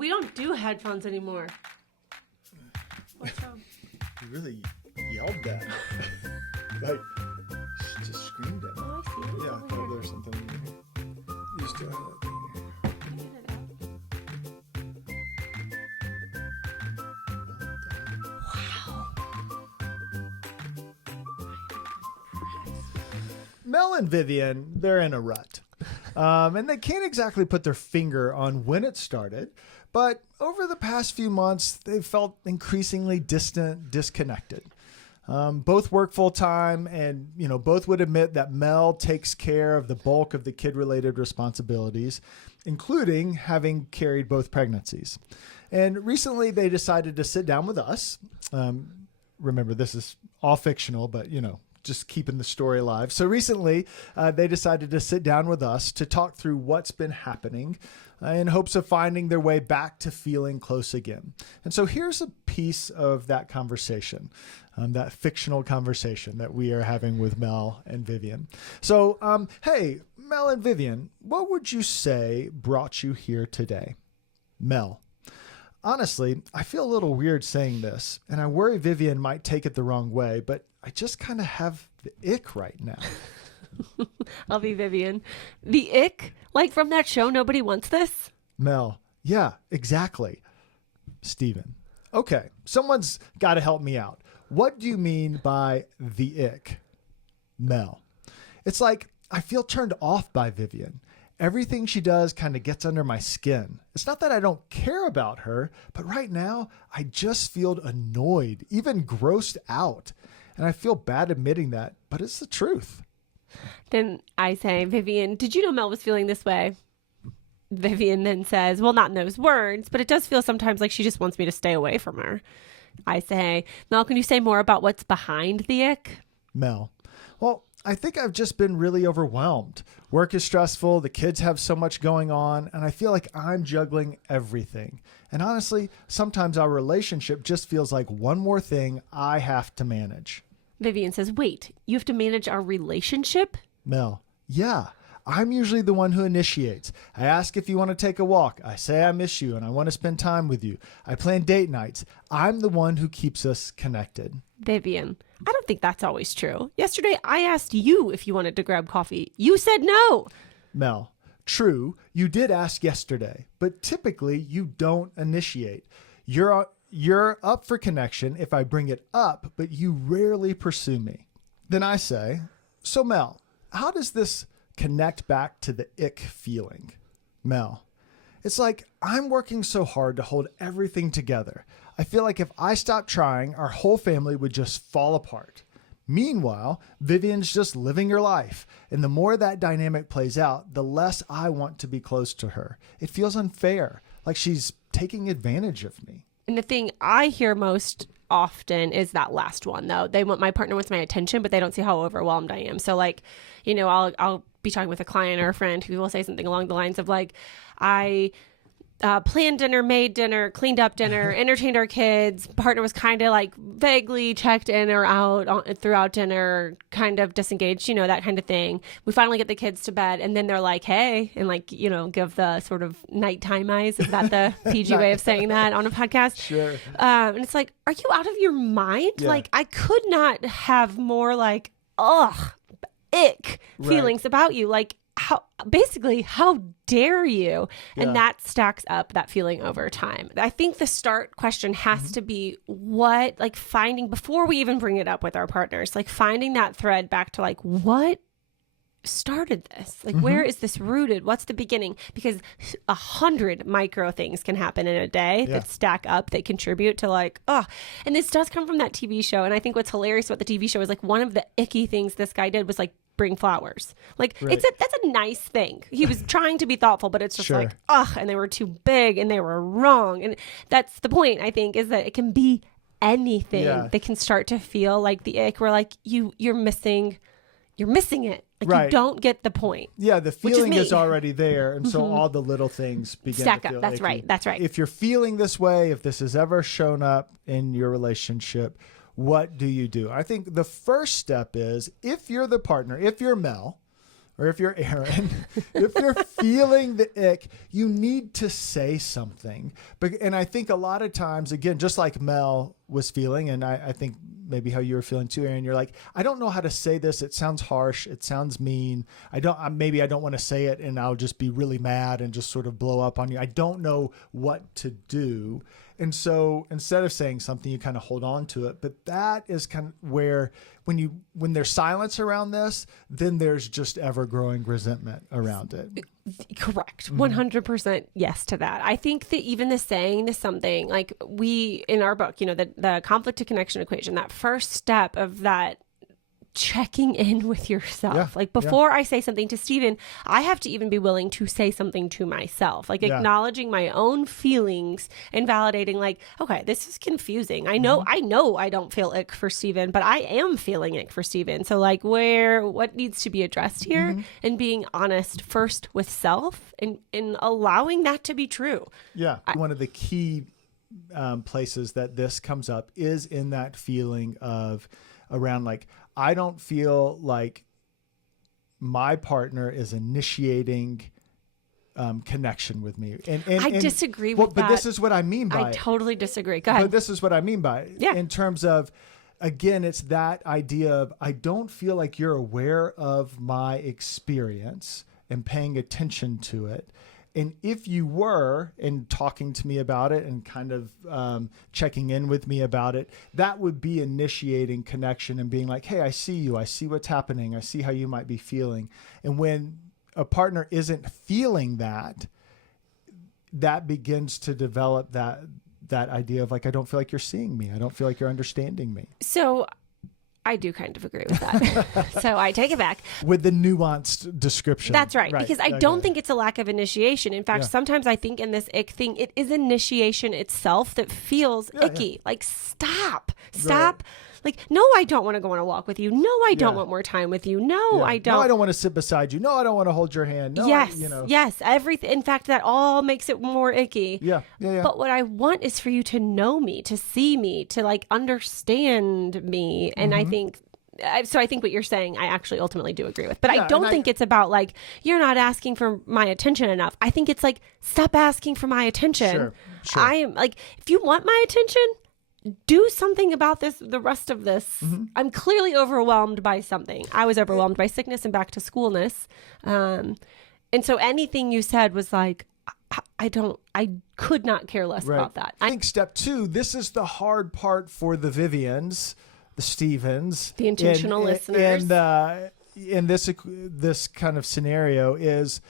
we don't do headphones anymore. What's wrong? You really yelled that. Like, she just screamed at me. Oh, I see it. Yeah, I Over thought here. there was something in here. You still have that thing in here. Get it out. Mel and Vivian, they're in a rut. And they can't exactly put their finger on when it started, but over the past few months, they've felt increasingly distant, disconnected. Both work full time, and both would admit that Mel takes care of the bulk of the kid-related responsibilities, including having carried both pregnancies. And recently, they decided to sit down with us. Remember, this is all fictional, but just keeping the story alive. So recently, they decided to sit down with us to talk through what's been happening in hopes of finding their way back to feeling close again. And so here's a piece of that conversation, that fictional conversation that we are having with Mel and Vivian. So, hey, Mel and Vivian, what would you say brought you here today? Mel: honestly, I feel a little weird saying this, and I worry Vivian might take it the wrong way, but I just kind of have the ick right now. I'll be Vivian. The ick? Like from that show, Nobody Wants This? Mel: yeah, exactly. Steven: okay, someone's got to help me out. What do you mean by the ick? Mel: it's like I feel turned off by Vivian. Everything she does kind of gets under my skin. It's not that I don't care about her, but right now I just feel annoyed, even grossed out. And I feel bad admitting that, but it's the truth. Then I say, Vivian, did you know Mel was feeling this way? Vivian then says, well, not in those words, but it does feel sometimes like she just wants me to stay away from her. I say, Mel, can you say more about what's behind the ick? Mel: well, I think I've just been really overwhelmed. Work is stressful, the kids have so much going on, and I feel like I'm juggling everything. And honestly, sometimes our relationship just feels like one more thing I have to manage. Vivian says, wait, you have to manage our relationship? Mel: yeah, I'm usually the one who initiates. I ask if you want to take a walk. I say I miss you and I want to spend time with you. I plan date nights. I'm the one who keeps us connected. Vivian: I don't think that's always true. Yesterday, I asked you if you wanted to grab coffee. You said no. Mel: true, you did ask yesterday, but typically you don't initiate. You're up for connection if I bring it up, but you rarely pursue me. Then I say, so Mel, how does this connect back to the ick feeling? Mel: it's like I'm working so hard to hold everything together. I feel like if I stopped trying, our whole family would just fall apart. Meanwhile, Vivian's just living her life. And the more that dynamic plays out, the less I want to be close to her. It feels unfair, like she's taking advantage of me. And the thing I hear most often is that last one, though. My partner wants my attention, but they don't see how overwhelmed I am. So I'll be talking with a client or a friend who will say something along the lines of I planned dinner, made dinner, cleaned up dinner, entertained our kids. Partner was kind of vaguely checked in or out throughout dinner, kind of disengaged, that kind of thing. We finally get the kids to bed, and then they're like, hey, and give the sort of nighttime eyes. Is that the PG way of saying that on a podcast? Sure. And it's like, are you out of your mind? Yeah. I could not have more ick feelings about you. How dare you? Yeah. And that stacks up that feeling over time. I think the start question has to be finding, before we even bring it up with our partners, finding that thread back to what started this? Where is this rooted? What's the beginning? Because 100 micro things can happen in a day that stack up, that contribute to and this does come from that TV show. And I think what's hilarious about the TV show is one of the icky things this guy did was bring flowers. Right. That's a nice thing. He was trying to be thoughtful, but it's just Sure. and they were too big and they were wrong. And that's the point, I think, is that it can be anything that can start to feel like the ick, where you're missing it. Right. You don't get the point. Yeah, the feeling is is already there, and so all the little things begin Stack to up. feel That's icky. right. That's right. If you're feeling this way, if this has ever shown up in your relationship, what do you do? I think the first step is, if you're the partner, if you're Mel, or if you're Erin, if you're feeling the ick, you need to say something. And I think a lot of times, again, just like Mel was feeling, and I think maybe how you were feeling too, Erin, you're like, I don't know how to say this. It sounds harsh. It sounds mean. Maybe I don't want to say it, and I'll just be really mad and just sort of blow up on you. I don't know what to do. And so instead of saying something, you kind of hold on to it. But that is kind of where when there's silence around this, then there's just ever growing resentment around it. Correct. 100% yes to that. I think that even the saying to something, like we, in our book, the conflict to connection equation, that first step of that checking in with yourself. Yeah, like before I say something to Steven, I have to even be willing to say something to myself, like acknowledging my own feelings and validating like, okay, this is confusing. I know I don't feel ick for Steven, but I am feeling ick for Steven. So like what needs to be addressed here and being honest first with self and allowing that to be true. Yeah. One of the key places that this comes up is in that feeling of around like, I don't feel like my partner is initiating connection with me. And I disagree with that. But this is what I mean by I totally disagree. Go ahead. But this is what I mean by it. Yeah. In terms of, again, it's that idea of I don't feel like you're aware of my experience and paying attention to it. And if you were and talking to me about it and kind of checking in with me about it, that would be initiating connection and being like, hey, I see you. I see what's happening. I see how you might be feeling. And when a partner isn't feeling that, that begins to develop that idea of like, I don't feel like you're seeing me. I don't feel like you're understanding me. So I do kind of agree with that. So I take it back. With the nuanced description. That's right. Because I don't think it's a lack of initiation. In fact, sometimes I think in this ick thing, it is initiation itself that feels icky. Yeah. Like, stop. Right. Like, no, I don't want to go on a walk with you. No, I don't want more time with you. No, I don't. No, I don't want to sit beside you. No, I don't want to hold your hand. No, yes. Yes. Everything. In fact, that all makes it more icky. Yeah. But what I want is for you to know me, to see me, to like understand me. And I think what you're saying, I actually ultimately do agree with. But I don't think it's about like, you're not asking for my attention enough. I think it's like, stop asking for my attention. Sure. I am like, if you want my attention, do something about this, the rest of this. I'm clearly overwhelmed by something. I was overwhelmed by sickness and back to schoolness. And so anything you said was like, I could not care less about that. I think step 2, this is the hard part for the Vivians, the Stevens, the intentional listeners. And in this kind of scenario is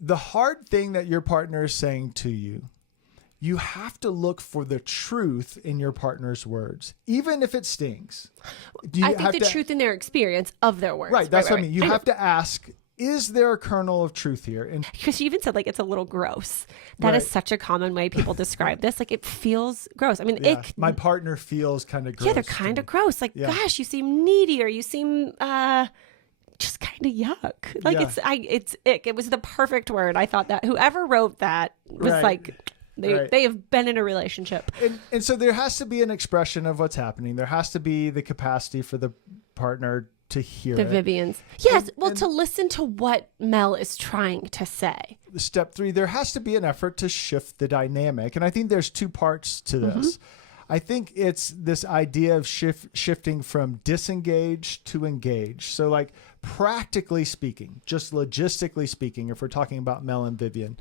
the hard thing that your partner is saying to you. You have to look for the truth in your partner's words, even if it stings. I think the truth in their experience of their words. Right. That's what I mean. You have to ask, is there a kernel of truth here? And because she even said like, it's a little gross. That is such a common way people describe this. Like it feels gross. I mean, my partner feels kind of gross. Yeah, they're kind of gross. Like, gosh, you seem needy or you seem, just kind of yuck. Like it's ick. It was the perfect word. I thought that whoever wrote that was like, they have been in a relationship. And so there has to be an expression of what's happening. There has to be the capacity for the partner to hear the Vivians. Yes. And to listen to what Mel is trying to say. Step 3, there has to be an effort to shift the dynamic. And I think there's 2 parts to this. I think it's this idea of shifting from disengaged to engaged. So like practically speaking, just logistically speaking, if we're talking about Mel and Vivian,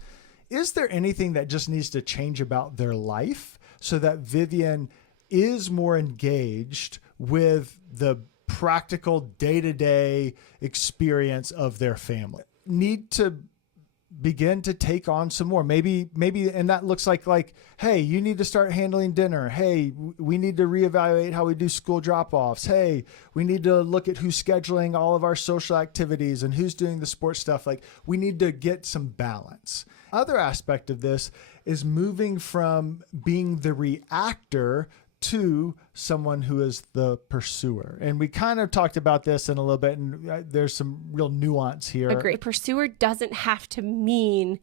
is there anything that just needs to change about their life so that Vivian is more engaged with the practical day-to-day experience of their family? Need to begin to take on some more. Maybe, and that looks like, hey, you need to start handling dinner. Hey, we need to reevaluate how we do school drop-offs. Hey, we need to look at who's scheduling all of our social activities and who's doing the sports stuff. Like, we need to get some balance. Other aspect of this is moving from being the reactor to someone who is the pursuer. And we kind of talked about this in a little bit, and there's some real nuance here. Agree. Pursuer doesn't have to mean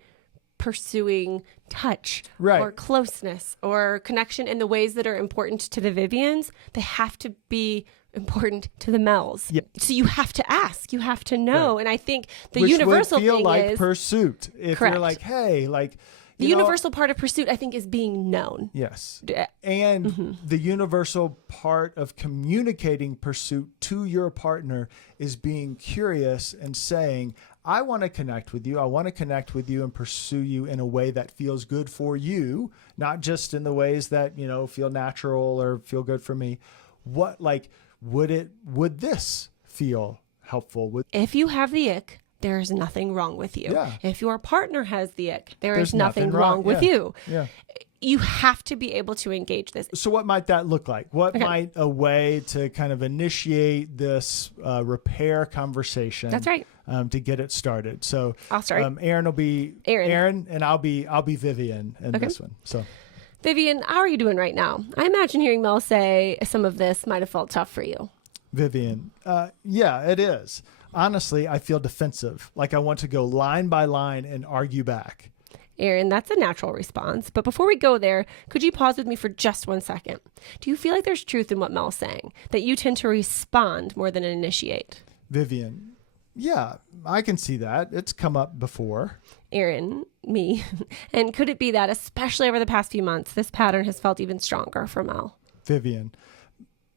pursuing touch or closeness or connection in the ways that are important to the Vivians. They have to be important to the Mel's. Yeah. So you have to ask, you have to know. Right. And I think the Which universal would feel thing like is pursuit. If Correct. you're like, hey, like the you know, universal part of pursuit, I think, is being known. Yes. D- And the universal part of communicating pursuit to your partner is being curious and saying, I want to connect with you. I want to connect with you and pursue you in a way that feels good for you, not just in the ways that, you know, feel natural or feel good for me. What, like, would this feel helpful? If you have the ick, there is nothing wrong with you. Yeah. If your partner has the ick, there There's is nothing nothing wrong wrong. with Yeah. you. Yeah. You have to be able to engage this. So what might that look like? What Okay. might a way to kind of initiate this repair conversation? That's right. To get it started. So I'll start. Erin will be Erin. and I'll be Vivian in Okay. this one. So Vivian, how are you doing right now? I imagine hearing Mel say some of this might have felt tough for you. Vivian, yeah, it is. Honestly, I feel defensive, like I want to go line by line and argue back. Erin, that's a natural response. But before we go there, could you pause with me for just 1 second? Do you feel like there's truth in what Mel's saying, that you tend to respond more than initiate? Vivian, yeah, I can see that. It's come up before. Erin, me. And could it be that, especially over the past few months, this pattern has felt even stronger for Mel? Vivian,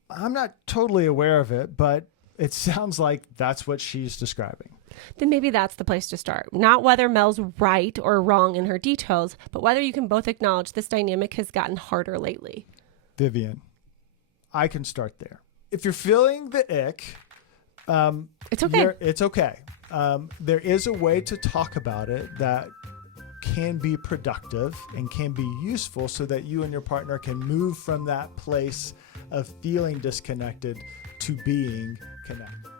I'm not totally aware of it, but it sounds like that's what she's describing. Then maybe that's the place to start. Not whether Mel's right or wrong in her details, but whether you can both acknowledge this dynamic has gotten harder lately. Vivian, I can start there. If you're feeling the ick, It's okay. it's okay. There is a way to talk about it that can be productive and can be useful so that you and your partner can move from that place of feeling disconnected to being connected.